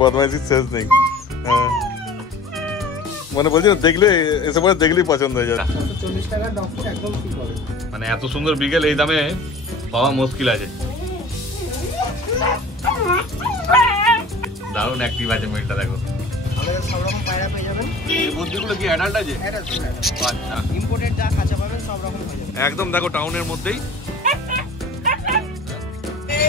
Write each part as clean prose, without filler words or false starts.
বদমাইশির শেষ নেই। হ্যাঁ মানে বলছি না, দেখলে এসব দেখলেই পছন্দ হয়ে যায়। 40 টাকা ডগ ফুড একদম ঠিক হবে। মানে এত সুন্দর বিকেল এই দামে পাওয়া মুশকিল আছে। দারুণ অ্যাক্টিভ আছে মেলটা, দেখো। আমাদের সব রকম পায়রা পেয়ে যাবেন। এই বুদ্ধিগুলো কি অ্যাডাল্ট আছে? অ্যাডাল্ট। আচ্ছা, ইম্পোর্টেড যা কাঁচা পাবেন সব রকম হয়ে যাবে একদম। দেখো টাউনের মধ্যেই।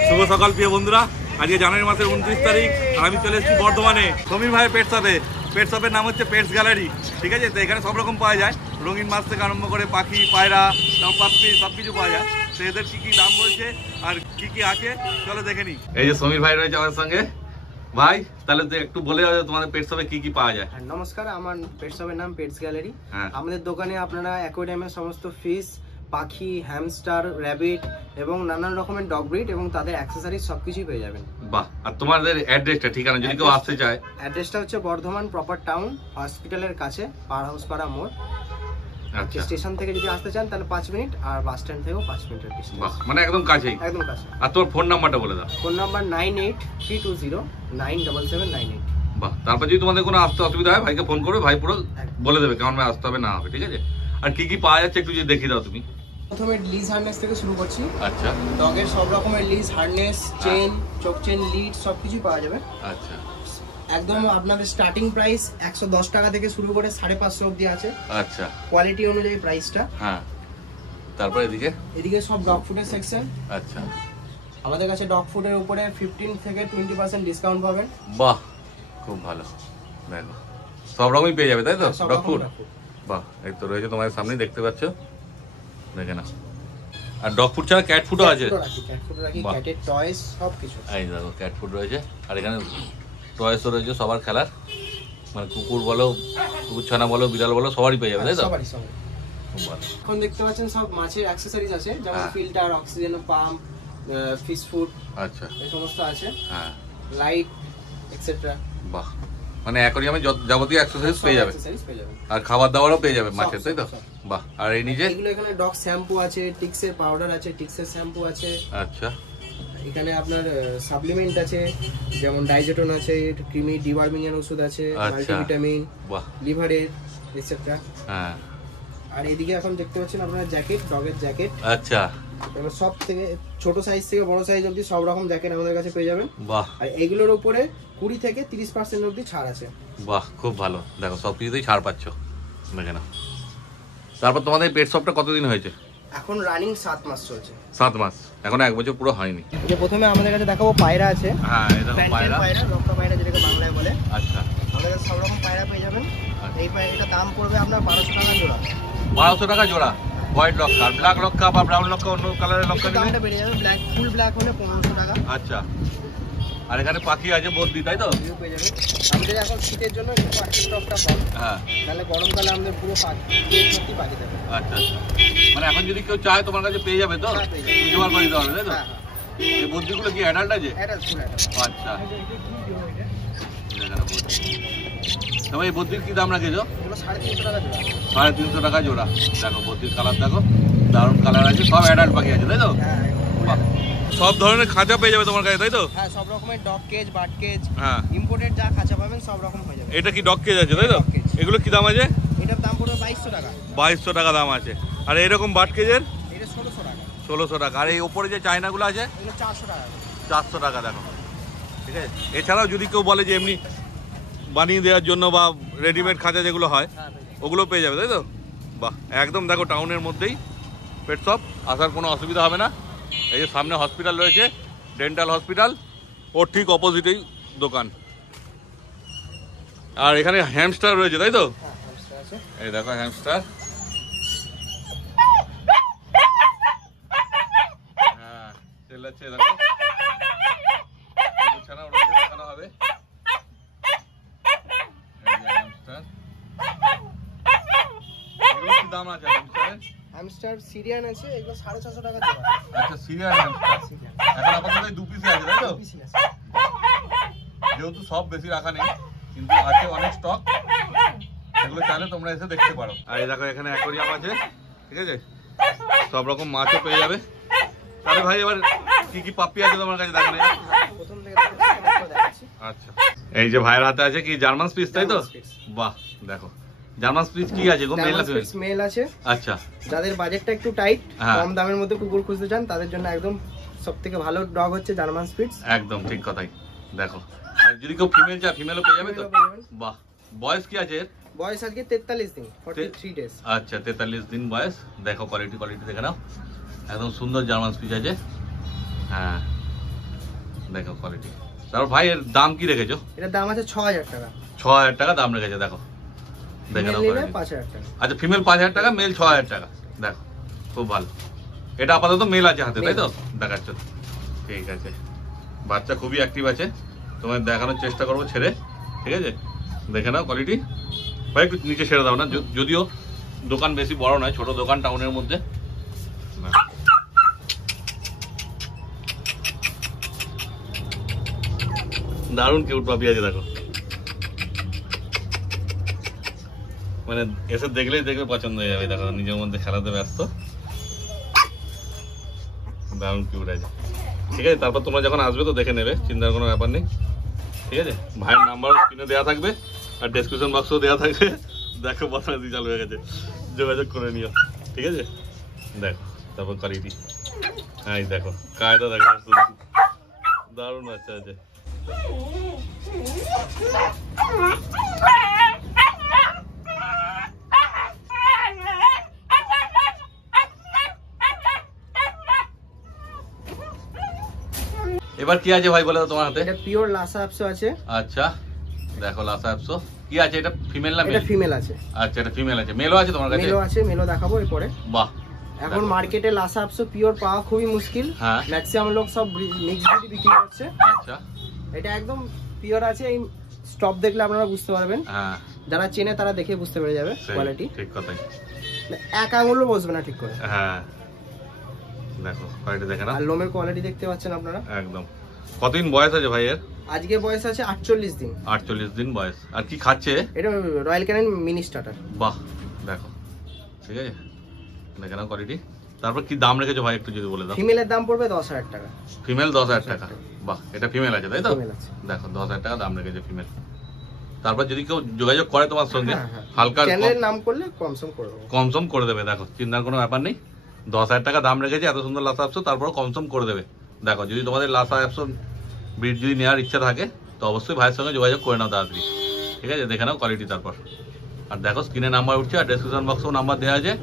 শুভ সকাল প্রিয় বন্ধুরা, আজকে জানুয়ারি মাসের 29 তারিখ আর আমি চলে এসেছি বর্ধমানে সমীর ভাই পেটস শপে। পেটস শপের নাম হচ্ছে পেটস গ্যালারি, ঠিক আছে? তো এখানে সব রকম পাওয়া যায়, রঙিন মাছ থেকে আরম্ভ করে পাখি, পায়রা, পাপ্পি সব কিছু পাওয়া যায়। তো এদের কি কি দাম বলছে আর কি কি আছে চলো দেখে নিই। এই যে সমীর ভাই রয়েছে আমার সঙ্গে। ভাই তাহলে তো একটু বলে দাও তোমাদের পেটস শপে কি কি পাওয়া যায়। নমস্কার, আমার পেটস শপের নাম পেটস গ্যালারি। হ্যাঁ। আমাদের দোকানে আপনারা অ্যাকোয়ারিয়ামের সমস্ত ফিশ, পাখি, হ্যামস্টার, র্যাবিট এবং নানান রকমের ডগ ব্রিড এবং তাদের অ্যাক্সেসরিজ সবকিছুই পেয়ে যাবেন। বাহ। আর তোমাদের অ্যাড্রেসটা, ঠিকানা যদি কেউ আসতে চায়? অ্যাড্রেসটা হচ্ছে বর্ধমান প্রপার টাউন, হসপিটালের কাছে, পার হাউস পাড়া মোড়। আচ্ছা, স্টেশন থেকে যদি আসতে চান তাহলে 5 মিনিট, আর বাস স্ট্যান্ড থেকেও 5 মিনিটের ডিসটেন্স। বাহ, মানে একদম কাছেই। একদম কাছে। আর তোমার ফোন নাম্বারটা বলে দাও। Phone number 9832097798। বাহ। তারপর যদি তোমাদের কোনো আসতে অসুবিধা হয় ভাইকে ফোন করবে, ভাই পুরো বলে দেবে কেমন ভাবে আসতে হবে না হবে, ঠিক আছে? আর কি কি পাওয়া যাচ্ছে একটু যদি দেখিয়ে দাও তুমি। প্রথমে লিজ হার্নেস থেকে শুরু করছি। আচ্ছা। ডগের সব রকমের লিজ, হার্নেস, চেন, চোখ চেন, লিড সবকিছু পাওয়া যাবে। আচ্ছা। একদম আপনাদের স্টার্টিং প্রাইস 110 টাকা থেকে শুরু করে 550 অবধি আছে। আচ্ছা। কোয়ালিটি অনুযায়ী প্রাইসটা। হ্যাঁ। তারপর এদিকে সব ডগ ফুডের সেকশন। আচ্ছা। আমাদের কাছে ডগ ফুডের উপরে 15 থেকে 20% ডিসকাউন্ট পাবেন। বাহ, খুব ভালো। দেখো সব রকমই পেয়ে যাবে, তাই তো? Dog food. বাহ, এই তো রয়েছে তোমাদের সামনেই দেখতে পাচ্ছ, দেখে না। আর ডগ ফুড ছাড়া ক্যাট ফুডও আছে। ক্যাট ফুড রাখি, ক্যাটের টয়স সবকিছু। এই দেখো ক্যাট ফুড রয়েছে, আর এখানে টয়সও রয়েছে সবার খেলার, মানে কুকুর বলো, কুকুর ছানা বলো, বিড়াল বলো, সবারই পেয়ে যাবে, তাই তো? সবারই। খুব ভালো। এখন দেখতে পাচ্ছেন সব মাছের অ্যাক্সেসরিজ আছে, যেমন filter, oxygen pump, fish food. আচ্ছা, এই সমস্ত আছে। হ্যাঁ, লাইট এটসেট্রা। বাহ, মানে অ্যাকোয়ারিয়ামে যাবতীয় অ্যাক্সেসরিজ পেয়ে যাবে, আর খাবার দাবারও পেয়ে যাবে মাছের, তাই তো? বাহ। আর এই নিচে এগুলো, এখানে ডগ শ্যাম্পু আছে, টিক্সের পাউডার আছে, টিক্সের শ্যাম্পু আছে। আচ্ছা। এখানে আপনার সাপ্লিমেন্ট আছে, যেমন ডাইজেটন আছে, ক্রিমি ডিওয়ার্মিং এর ওষুধ আছে, মাল্টিভিটামিন, বাহ, লিভারের এটসেট্রা। হ্যাঁ। আর এদিকে এখন দেখতে পাচ্ছেন আপনারা জ্যাকেট, ডগের জ্যাকেট। আচ্ছা। এবার সব থেকে ছোট সাইজ থেকে বড় সাইজ অবধি সব রকম জ্যাকেট আমাদের কাছে পেয়ে যাবেন। বাহ। আর এগুলোর উপরে 20 থেকে 30% অবধি ছাড় আছে। বাহ, খুব ভালো। দেখো সব কিছুতেই ছাড় পাচ্ছ, দেখে না। তারপর তোমাদের পেট শপটা কতদিন হয়েছে? এখন রানিং 7 মাস চলছে। 7 মাস, এখন 1 বছর পুরো হয়নি। যে প্রথমে আমাদের কাছে দেখাবো পায়রা আছে। হ্যাঁ, এই দেখো পায়রা, রক্কা পায়রা যেটাকে বাংলায় বলে। আচ্ছা। আমাদের কাছে সব রকম পায়রা পেয়ে যাবেন। এই পায়রাটার দাম পড়বে আপনার 1200 টাকা জোড়া। 1200 টাকা জোড়া। হোয়াইট লক্কা, ব্ল্যাক লক্কা বা ব্রাউন লক্কা, অন্য কালারের লক্কা নিলে দামটা বেড়ে যাবে। ব্ল্যাক, ফুল ব্ল্যাক হলে 1500 টাকা। আচ্ছা। আর এখানে পাখি আছে বদ্রি, তাই তো? পেয়ে যাবে। আমাদের এখন শীতের জন্য একটু পাখির স্টকটা কম। হ্যাঁ, তাহলে গরমকালে আমাদের পুরো পাখি ভর্তি পাখি থাকবে। আচ্ছা আচ্ছা। মানে এখন যদি কেউ চায় তোমার কাছে পেয়ে যাবে তো? জোগাড় করে দিতে হবে, তাই তো? এই বদ্রিগুলো কি অ্যাডাল্ট আছে? Adult, full adult. আচ্ছা। তবে এই বদ্রির কি দাম রাখেছো? এগুলো 350 টাকা জোড়া। 350 টাকা জোড়া। দেখো বদ্রির কালার দেখো, দারুণ কালার আছে, সব অ্যাডাল্ট পাখি আছে, তাই তো? হ্যাঁ, সব ধরনের খাঁচা পেয়ে যাবে তোমার কাছে, তাই তো? হ্যাঁ, সব রকমের ডগ কেজ, বার্ড কেজ, হ্যাঁ, ইম্পোর্টেড যা খাঁচা পাবেন সব রকম হয়ে যাবে। এটা কি ডগ কেজ আছে, তাই তো? এগুলো কি দাম আছে? এটার দাম পড়বে 2200 টাকা। 2200 টাকা দাম আছে। আর এরকম বার্ড কেজের? এটা 1600 টাকা। 1600 টাকা। আর এই ওপরে যে চায়নাগুলো আছে? এগুলো 400 টাকা। 400 টাকা। দেখো, ঠিক আছে। এছাড়াও যদি কেউ বলে যে এমনি বানিয়ে দেওয়ার জন্য বা রেডিমেড খাঁচা যেগুলো হয় ওগুলো পেয়ে যাবে, তাই তো? বাহ, একদম দেখো টাউনের মধ্যেই পেট শপ, আসার কোনো অসুবিধা হবে না। এই যে সামনে হসপিটাল রয়েছে, ডেন্টাল হসপিটাল, ওর ঠিক অপোজিটেই দোকান। আর এখানে হ্যামস্টার রয়েছে, তাই তো? এই দেখো হ্যামস্টার। হ্যাঁ, চেল্লাচ্ছে, দেখো ছানা ওরা দেখানো হবে। দাম আছে হ্যামস্টারের? হ্যামস্টার সিরিয়ান আছে, এগুলো 650 টাকা জোড়া। আচ্ছা, সিরিয়াল হ্যামস্টার। এখন আপাতত 2 পিসই আছে, তাই তো? যেহেতু সব বেশি রাখা নেই, কিন্তু আছে অনেক স্টক, এগুলো চাইলে তোমরা এসে দেখতে পারো। আর এই দেখো এখানে অ্যাকোয়ারিয়াম আছে, ঠিক আছে? সব রকম মাছও পেয়ে যাবে। তাহলে ভাই এবার কি কি পাপ্পি আছে তোমার কাছে দেখা নেই? প্রথম থেকে দেখাচ্ছি। আচ্ছা, এই যে ভাইয়ের হাতে আছে কি জার্মান স্পিচ, তাই তো? বাহ, দেখো জার্মান স্পিচ কি আছে গো, মেল না ফিমেল? মেল আছে। আচ্ছা, যাদের বাজেটটা একটু টাইট, কম দামের মধ্যে কুকুর খুঁজতে চান, তাদের জন্য একদম সবথেকে ভালো ডগ হচ্ছে জার্মান স্পিচ। একদম ঠিক কথাই। দেখো, আর যদি কেউ ফিমেল চায় ফিমেলও পেয়ে যাবে তো? বাহ, বয়স কি আছে? বয়স আজকে 43 দিন, 43 ডেজ। আচ্ছা, 43 দিন বয়স। দেখো কোয়ালিটি দেখে নাও, একদম সুন্দর জার্মান স্পিচ আছে। হ্যাঁ, দেখো কোয়ালিটি। তারপর ভাই এর দাম কি রেখেছো? এটার দাম আছে 6000 টাকা। 6000 টাকা দাম রেখেছে, দেখো দেখে নাও। 5000 টাকা। আচ্ছা, ফিমেল 5000 টাকা, মেল 6000 টাকা। দেখো খুব ভালো। এটা আপাতত মেল আছে হাতে, তাই তো? দেখাচ্ছ, ঠিক আছে। বাচ্চা খুবই অ্যাক্টিভ আছে, তোমায় দেখানোর চেষ্টা করবো ছেড়ে, ঠিক আছে? দেখে নাও কোয়ালিটি। ভাই একটু নিচে ছেড়ে দাও না, যদিও দোকান বেশি বড় নয়, ছোট দোকান টাউনের মধ্যে। দারুণ কিউট পাপি আছে, দেখো মানে এসে দেখলেই দেখবে পছন্দ হয়ে যাবে। দেখো নিজের মধ্যে খেলাতে ব্যস্ত, দারুণ কিউট আছে। ঠিক আছে, তারপর তোমরা যখন আসবে তো দেখে নেবে, চিন্তার কোনো ব্যাপার নেই। ঠিক আছে, ভাইয়ের নাম্বার স্ক্রিনে দেওয়া থাকবে আর ডেসক্রিপশন বক্সও দেওয়া থাকবে। দেখো বদমাশি চালু হয়ে গেছে, যোগাযোগ করে নিও। ঠিক আছে, দেখো তারপর কোয়ালিটি। হ্যাঁ দেখো কায়দা, দেখো দারুণ বাচ্চা আছে। এবার কি আছে ভাই বলে তো তোমার হাতে? এটা পিওর লাসা আপসো আছে। আচ্ছা, দেখো লাসা আপসো কি আছে, এটা ফিমেল না মেল? এটা ফিমেল আছে। আচ্ছা, এটা ফিমেল আছে, মেলও আছে তোমার কাছে? মেলও আছে, মেলও দেখাবো এরপরে। বাহ, এখন মার্কেটে লাসা আপসো পিওর পাওয়া খুবই মুশকিল। হ্যাঁ, ম্যাক্সিমাম লোক সব মিক্স ব্রিড বিক্রি করছে। আচ্ছা, এটা একদম পিওর আছে। এই স্টপ দেখলে আপনারা বুঝতে পারবেন। হ্যাঁ, যারা চেনে তারা দেখে বুঝতে পেরে যাবে কোয়ালিটি। ঠিক কথাই, এক আঙুলও বসবে না ঠিক করে। হ্যাঁ দেখো কোয়ালিটি দেখে নাও। আর লোমের কোয়ালিটি দেখতে পাচ্ছেন আপনারা। একদম। কতদিন বয়স আছে ভাই এর? আজকে বয়স আছে 48 দিন। 48 দিন বয়স। আর কি খাচ্ছে? এটা রয়্যাল ক্যানিন মিনি স্টার্টার। বাহ, দেখো ঠিক আছে, দেখে নাও কোয়ালিটি। তারপর কি দাম রেখেছো ভাই একটু যদি বলে দাও? ফিমেলের দাম পড়বে 10000 টাকা। ফিমেল 10000 টাকা। বাহ, এটা ফিমেল আছে তাই তো? ফিমেল আছে। দেখো 10000 টাকা দাম রেখেছে ফিমেল। তারপর যদি কেউ যোগাযোগ করে তোমার সঙ্গে, হালকা চ্যানেলের নাম করলে কমসম করে দেবো। কমসম করে দেবে। দেখো চিন্তার কোনো ব্যাপার নেই, 10000 টাকা দাম রেখেছে, এত সুন্দর লাসা অ্যাপসো, তারপর কমসম করে দেবে। দেখো যদি তোমাদের লাসা অ্যাপসো ব্রিড যদি নেওয়ার ইচ্ছা থাকে তো অবশ্যই ভাইয়ের সঙ্গে যোগাযোগ করে নাও তাড়াতাড়ি। ঠিক আছে, দেখে নাও কোয়ালিটি। তারপর আর দেখো স্ক্রিনে নাম্বার উঠছে আর ডেসক্রিপশন বক্সেও নাম্বার দেওয়া আছে,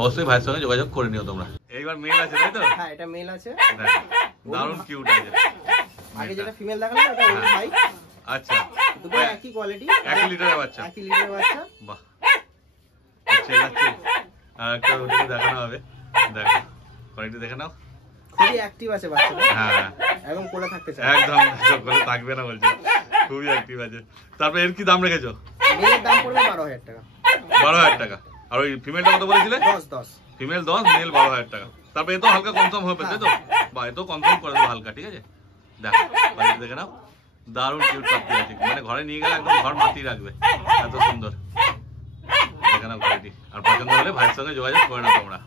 অবশ্যই ভাইয়ের সঙ্গে যোগাযোগ করে নিও তোমরা। এইবার মেল আছে তাই তো? হ্যাঁ, এটা মেল আছে। দেখো দারুণ কিউট আছে। আগে যেটা ফিমেল দেখালাম এটা ওই ভাই। আচ্ছা, দুটো একই কোয়ালিটি, একই লিটারের বাচ্চা। একই লিটারের বাচ্চা। বাহ, আচ্ছা লাগছে। আর একটা ওটা দেখানো হবে, দেখো কোয়ালিটি দেখে নাও। খুবই অ্যাক্টিভ আছে বাচ্চাটা। হ্যাঁ, একদম কোলে থাকতে চায়। একদম কোলে থাকবে না বলছে, খুবই অ্যাক্টিভ আছে। তারপর এর কি দাম রেখেছো? মেলের দাম পড়বে 12000 টাকা। 12000 টাকা। আর ওই ফিমেলটা কত বলেছিলে? 10। ফিমেল 10, মেল 12000 টাকা। তারপর এত হালকা কমসম হবে তাই তো? বা এত কমসম করে দেবো হালকা। ঠিক আছে, দেখো কোয়ালিটি দেখে নাও, দারুণ কিউট পাপ্পি আছে। মানে ঘরে নিয়ে গেলে একদম ঘর মাতিয়ে রাখবে, এত সুন্দর। দেখে নাও কোয়ালিটি। আর পছন্দ হলে ভাইয়ের সঙ্গে যোগাযোগ করে নাও তোমরা।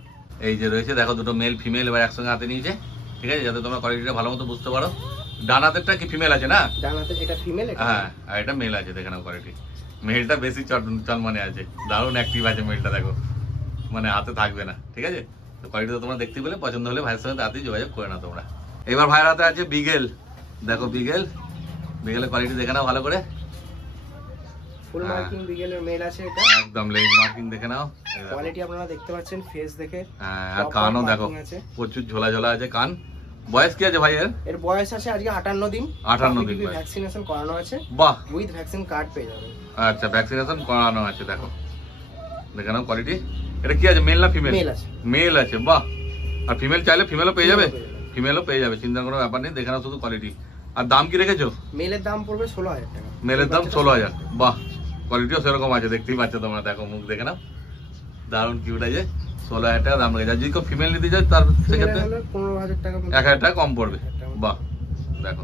এই যে রয়েছে দেখো দুটো মেল ফিমেল এবার একসঙ্গে হাতে নিয়েছে। ঠিক আছে, যাতে তোমরা কোয়ালিটিটা ভালো মতো বুঝতে পারো। ডান হাতেরটা কি ফিমেল আছে না? ডান হাতে এটা ফিমেল, এটা হ্যাঁ, আর এটা মেল আছে। দেখে নাও কোয়ালিটি। মেলটা বেশি চলমানে আছে, দারুণ অ্যাক্টিভ আছে মেলটা। দেখো মানে হাতে থাকবে না। ঠিক আছে, তো কোয়ালিটি তো তোমরা দেখতে পেলে, পছন্দ হলে ভাইয়ের সঙ্গে তাড়াতাড়ি যোগাযোগ করে নাও তোমরা। এবার ভাইয়ের হাতে আছে বিগেল। দেখো বিগেল, বিগেলের কোয়ালিটি দেখে নাও ভালো করে। ফুল মার্কিং বিগেলের মেল আছে এটা। একদম লেগ মার্কিং দেখে নাও। কোয়ালিটি আপনারা দেখতে পাচ্ছেন ফেস দেখে। হ্যাঁ, আর কানও দেখো প্রচুর ঝোলা ঝোলা আছে কান। বয়স কি আছে ভাই এর? এর বয়স আছে আজকে 58 দিন। 58 দিন। ভ্যাকসিনেশন করানো আছে। বাহ, উইথ ভ্যাকসিন কার্ড পেয়ে যাবেন। আচ্ছা, ভ্যাকসিনেশন করানো আছে। দেখো দেখে নাও কোয়ালিটি। এটা কি আছে, মেল না ফিমেল? মেল আছে। মেল আছে, বাহ। আর ফিমেল চাইলে ফিমেলও পেয়ে যাবে? ফিমেলও পেয়ে যাবে, চিন্তার কোনো ব্যাপার নেই। দেখে নাও শুধু কোয়ালিটি। আর দাম কি রেখেছো? মেলের দাম পড়বে 16000 টাকা। মেলের দাম 16000। বাহ, কোয়ালিটিও সেরকম আছে, দেখতেই পাচ্ছ তোমরা। দেখো মুখ দেখে নাও, দারুণ কিউট আছে। 16000 টাকা দাম রেখেছে। আর যদি কেউ ফিমেল নিতে চায় তার সেক্ষেত্রে 15000 টাকা, 1000 টাকা কম পড়বে। বাহ, দেখো।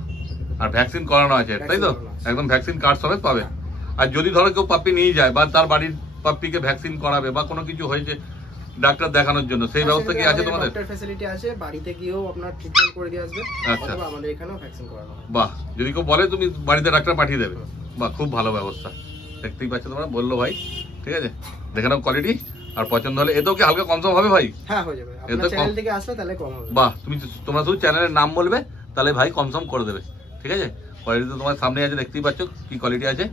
আর ভ্যাকসিন করানো আছে তাই তো? একদম ভ্যাকসিন কার্ড সমেত পাবে। আর যদি ধরো কেউ পাপ্পি নিয়ে যায় বা তার বাড়ির পাপ্পিকে ভ্যাকসিন করাবে বা কোনো কিছু হয়েছে ডাক্তার দেখানোর জন্য, সেই ব্যবস্থা কি আছে তোমাদের? ডক্টর ফ্যাসিলিটি আছে, বাড়িতে গিয়েও আপনার ট্রিটমেন্ট করে দিয়ে আসবে, অথবা আমাদের এখানেও ভ্যাকসিন করানো হয়। বাহ, যদি কেউ বলে তুমি বাড়িতে ডাক্তার পাঠিয়ে দেবে, বাহ খুব ভালো ব্যবস্থা। দেখতেই পাচ্ছ তোমরা, বললো ভাই, ঠিক আছে দেখে নাও কোয়ালিটি, আর পছন্দ হলে এতেও কি হালকা কম সম হবে ভাই? হ্যাঁ হয়ে যাবে, আপনার চ্যানেল থেকে আসলে তাহলে কম হবে। বাহ, তোমরা শুধু চ্যানেলের নাম বলবে, তাহলে ভাই কম সম করে দেবে, ঠিক আছে। কোয়ালিটি তো তোমার সামনে আছে, দেখতেই পাচ্ছ কি কোয়ালিটি আছে।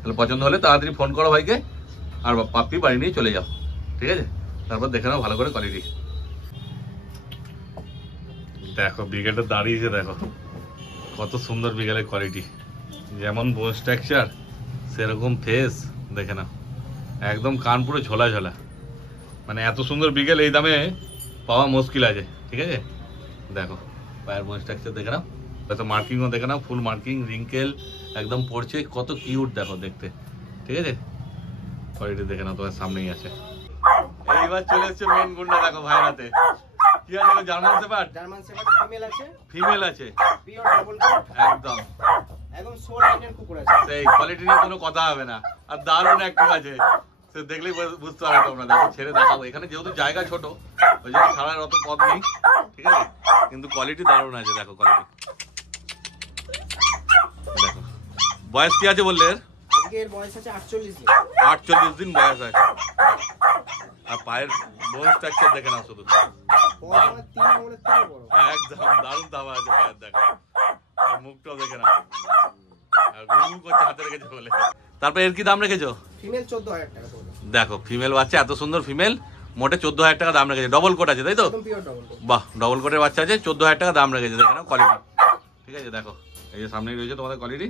তাহলে পছন্দ হলে তাড়াতাড়ি ফোন করো ভাইকে, আর পাপ্পি বাড়ি নিয়ে চলে যাও, ঠিক আছে। তারপর দেখে নাও ভালো করে কোয়ালিটি। দেখো বিগেলটা দাঁড়িয়েছে, দেখো কত সুন্দর বিগেলের কোয়ালিটি, যেমন বোন স্ট্রাকচার সেরকম ফেস, দেখে নাও একদম কান পুরো ঝোলা ঝোলা। মানে এত সুন্দর বিগেল এই দামে পাওয়া মুশকিল আছে, ঠিক আছে। দেখো পায়ের বোন স্ট্রাকচার দেখে নাও, হয়তো মার্কিংও দেখে নাও, ফুল মার্কিং, রিঙ্কেল একদম পড়ছে, কত কিউট দেখো দেখতে, ঠিক আছে। কোয়ালিটি দেখে নাও, তোমার সামনেই আছে। এইবার চলে এসছে মেন গুন্ডা, দেখো ভাইয়ের হাতে কি আছে? German shepherd. German shepherd female আছে, ফিমেল আছে, পিওর ডাবল কোট, একদম একদম সোল লাইনের কুকুর আছে। সেই কোয়ালিটি নিয়ে কোনো কথা হবে না, আর দারুণ অ্যাক্টিভ আছে, সে দেখলেই বুঝতে পারবে তোমরা। দেখো ছেড়ে দেখাবো, এখানে যেহেতু জায়গা ছোট ওই জন্য ছাড়ার অত পথ নেই, ঠিক আছে, কিন্তু কোয়ালিটি দারুণ আছে। দেখো কোয়ালিটি, দেখো বয়স কি আছে বললে? আজকে এর বয়স আছে 48 দিন। 48 দিন বয়স আছে। আর পায়ের বোন স্ট্রাকচার দেখে নাও শুধু, একদম দারুণ দামা আছে পায়ের, দেখো আর মুখটাও দেখে নাও, আর গুম করছে হাতে রেখেছে বলে। তারপর এর কি দাম রেখেছো? ফিমেল 14000 টাকা পড়বে। দেখো ফিমেল বাচ্চা, এত সুন্দর ফিমেল, মোটে 14000 টাকা দাম রেখেছে। ডবল কোট আছে তাই তো? একদম পিওর ডাবল কোট। বাহ, ডবল কোটের বাচ্চা আছে, 14000 টাকা দাম রেখেছে, দেখে নাও কোয়ালিটি, ঠিক আছে। দেখো এই যে সামনেই রয়েছে তোমাদের কোয়ালিটি।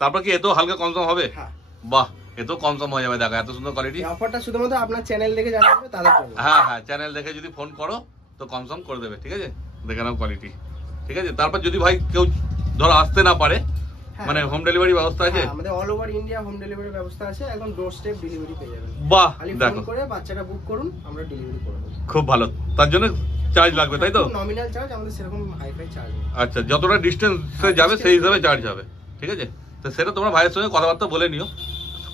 তারপর কি এতেও হালকা কম সম হবে? হ্যাঁ বাহ, এতেও কম সম হয়ে যাবে। দেখো এত সুন্দর কোয়ালিটি। অফারটা শুধুমাত্র আপনার চ্যানেল দেখে যারা আসবে তাদের জন্য। হ্যাঁ হ্যাঁ, চ্যানেল দেখে যদি ফোন করো তো কম সম করে দেবে, ঠিক আছে। দেখে নাও কোয়ালিটি, ঠিক আছে। তারপর যদি ভাই কেউ ধরো আসতে না পারে, মানে হোম ডেলিভারি ব্যবস্থা আছে? আমাদের all over India home delivery ব্যবস্থা আছে, একদম ডোর স্টেপ ডেলিভারি পেয়ে যাবেন। বাহ, দেখো ফোন করে বাচ্চাটা বুক করুন, আমরা ডেলিভারি করে দেব। খুব ভালো, তার জন্য চার্জ লাগবে তাই তো? নমিনাল চার্জ, আমাদের সেরকম হাইফাই চার্জ নেই। আচ্ছা, যতটা ডিসটেন্সে যাবে সেই হিসাবে চার্জ হবে, ঠিক আছে। তো সেটা তোমরা ভাইয়ের সঙ্গে কথাবার্তা বলে নিও,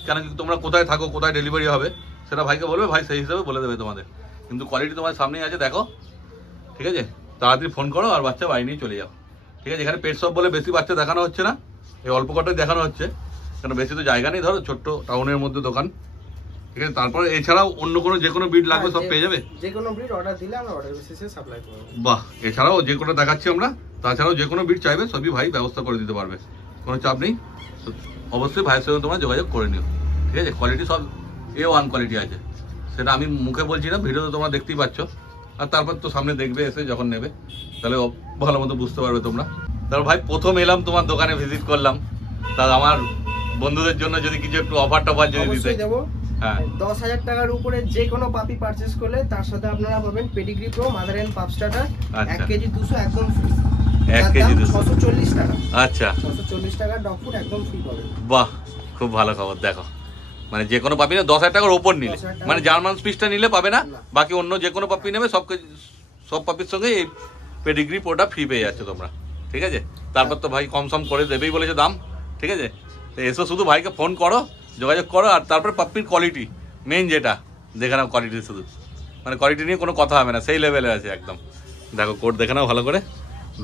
কেন কি তোমরা কোথায় থাকো, কোথায় ডেলিভারি হবে সেটা ভাইকে বলবে, ভাই সেই হিসাবে বলে দেবে তোমাদের। কিন্তু কোয়ালিটি তোমার সামনেই আছে, দেখো, ঠিক আছে। তাড়াতাড়ি ফোন করো আর বাচ্চা বাড়ি নিয়ে চলে যাও, ঠিক আছে। এখানে পেট শপ বলে বেশি বাচ্চা দেখানো হচ্ছে না, এই অল্প কটাই দেখানো হচ্ছে, কারণ বেশি তো জায়গা নেই, ধরো ছোট্ট টাউনের মধ্যে দোকান, ঠিক আছে। তারপরে এছাড়াও অন্য কোনো যে কোনো ব্রিড লাগবে সব পেয়ে যাবে, যে কোনো ব্রিড অর্ডার দিলে আমরা অর্ডার বেসিসে সাপ্লাই করব। বাহ, এছাড়াও যে কোনো দেখাচ্ছি আমরা, তাছাড়াও যে কোনো ব্রিড চাইবে সবই ভাই ব্যবস্থা করে দিতে পারবে, কোনো চাপ নেই। তো অবশ্যই ভাইয়ের সঙ্গে তোমরা যোগাযোগ করে নিও, ঠিক আছে। কোয়ালিটি সব A1 কোয়ালিটি আছে, সেটা আমি মুখে বলছি না, ভিডিওতে তোমরা দেখতেই পাচ্ছ। আর তারপর তো সামনে দেখবে এসে যখন নেবে, তাহলে ভালো মতো বুঝতে পারবে তোমরা। তারপর ভাই প্রথম এলাম তোমার দোকানে, ভিজিট করলাম, তা আমার বন্ধুদের জন্য যদি কিছু একটু অফার টফার যদি দিতে। দেবো। হ্যাঁ, 10,000 টাকার উপরে যে কোনো পাপি পারচেজ করলে তার সাথে আপনারা পাবেন পেডিগ্রি প্রো মাদার এন্ড পাপ স্টার্টার 1 কেজি 200 একদম ফ্রি। 1 কেজি 200 640 টাকা। আচ্ছা, 640 টাকা ডগ ফুড একদম ফ্রি পাবেন। বাহ, খুব ভালো খবর। দেখো মানে যে কোনো পাপি না 10,000 টাকার ওপর নিলে, মানে জার্মান স্পিচটা নিলে পাবে না, বাকি অন্য যে কোনো পাপি নেবে সব পাপির সঙ্গে এই পেডিগ্রি প্রোটা ফ্রি পেয়ে যাচ্ছে তোমরা, ঠিক আছে। তারপর তো ভাই কম সম করে দেবেই বলেছে দাম, ঠিক আছে। তো এসো, শুধু ভাইকে ফোন করো, যোগাযোগ করো, আর তারপর পাপ্পির কোয়ালিটি মেন যেটা দেখে নাও, কোয়ালিটি শুধু, মানে কোয়ালিটি নিয়ে কোনো কথা হবে না, সেই লেভেলে আছে একদম। দেখো কোট দেখে নাও ভালো করে,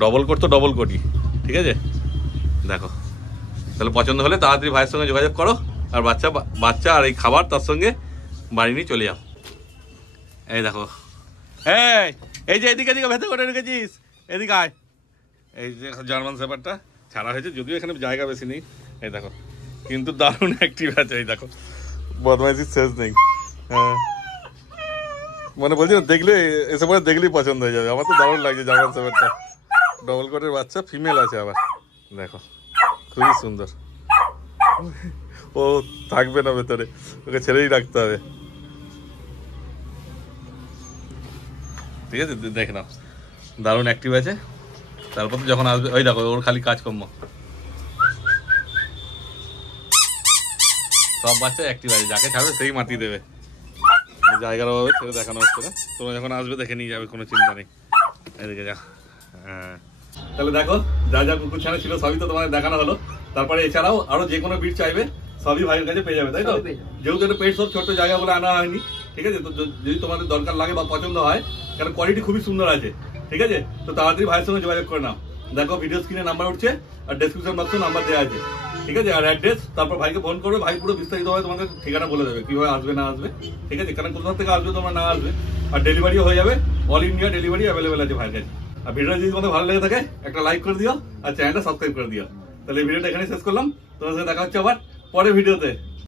ডবল কোট তো ডবল কোটই, ঠিক আছে। দেখো তাহলে পছন্দ হলে তাড়াতাড়ি ভাইয়ের সঙ্গে যোগাযোগ করো, আর বাচ্চা আর এই খাবার তার সঙ্গে বাড়ি নিয়ে চলে যাও। এই দেখো, এই যে এদিকে ভেতরে করে রেখেছিস, এদিকে আয়। এই যে জার্মান শেপার্ডটা ছাড়া হয়েছে, যদিও এখানে জায়গা বেশি নেই, এই দেখো, কিন্তু দারুণ অ্যাক্টিভ আছে, এই দেখো, বদমাইশির শেষ নেই। হ্যাঁ, মানে বলছি না, দেখলে এসে পরে দেখলেই পছন্দ হয়ে যাবে। আমার তো দারুণ লাগছে জার্মান শেপার্ডটা, ডবল কোটের বাচ্চা, ফিমেল আছে আবার, দেখো খুবই সুন্দর। ও থাকবে না ভেতরে, ওকে ছেড়েই রাখতে হবে, ঠিক আছে। দেখে নাও দারুণ অ্যাক্টিভ আছে। তারপর তো যখন আসবে, ওই দেখো ওর খালি কাজকর্ম, সব বাচ্চা অ্যাক্টিভ আছে, যাকে ছাড়বে সেই মাটি দেবে, জায়গার অভাবে ছেড়ে দেখানো হচ্ছে না। তোমরা যখন আসবে দেখে নিয়ে যাবে, কোনো চিন্তা নেই। এদিকে যা। হ্যাঁ, তাহলে দেখো যা যা কুকুর ছানা ছিল সবই তো তোমাদের দেখানো হলো। তারপরে এছাড়াও আরো যে কোনো ব্রিড চাইবে সবই ভাইয়ের কাছে পেয়ে যাবে, তাই তো? যেহেতু এটা পেট সব ছোট্ট জায়গা বলে আনা হয়নি, ঠিক আছে? তো যদি তোমাদের দরকার লাগে বা পছন্দ হয়, কারণ কোয়ালিটি খুবই সুন্দর আছে, ঠিক আছে? তো তাড়াতাড়ি ভাইয়ের সঙ্গে যোগাযোগ করে নাও। দেখো ভিডিও স্ক্রিনে নাম্বার উঠছে আর ডেসক্রিপশন বক্সে নাম্বার দেওয়া আছে, ঠিক আছে? আর অ্যাড্রেস, তারপর ভাইকে ফোন করবে, ভাই পুরো বিস্তারিতভাবে তোমাদের ঠিকানা বলে দেবে কিভাবে আসবে না আসবে, ঠিক আছে? কারণ কোথা থেকে আসবে তোমরা না আসবে, আর ডেলিভারিও হয়ে যাবে, অল ইন্ডিয়া ডেলিভারি অ্যাভেলেবেল আছে ভাইয়ের কাছে। আর ভিডিওটা যদি তোমাদের ভালো লেগে থাকে একটা লাইক করে দিও আর চ্যানেলটা সাবস্ক্রাইব করে দিও। তাহলে এই ভিডিওটা এখানে শেষ করলাম, তোমাদের সাথে দেখা হচ্ছে আবার পরের ভিডিওতে।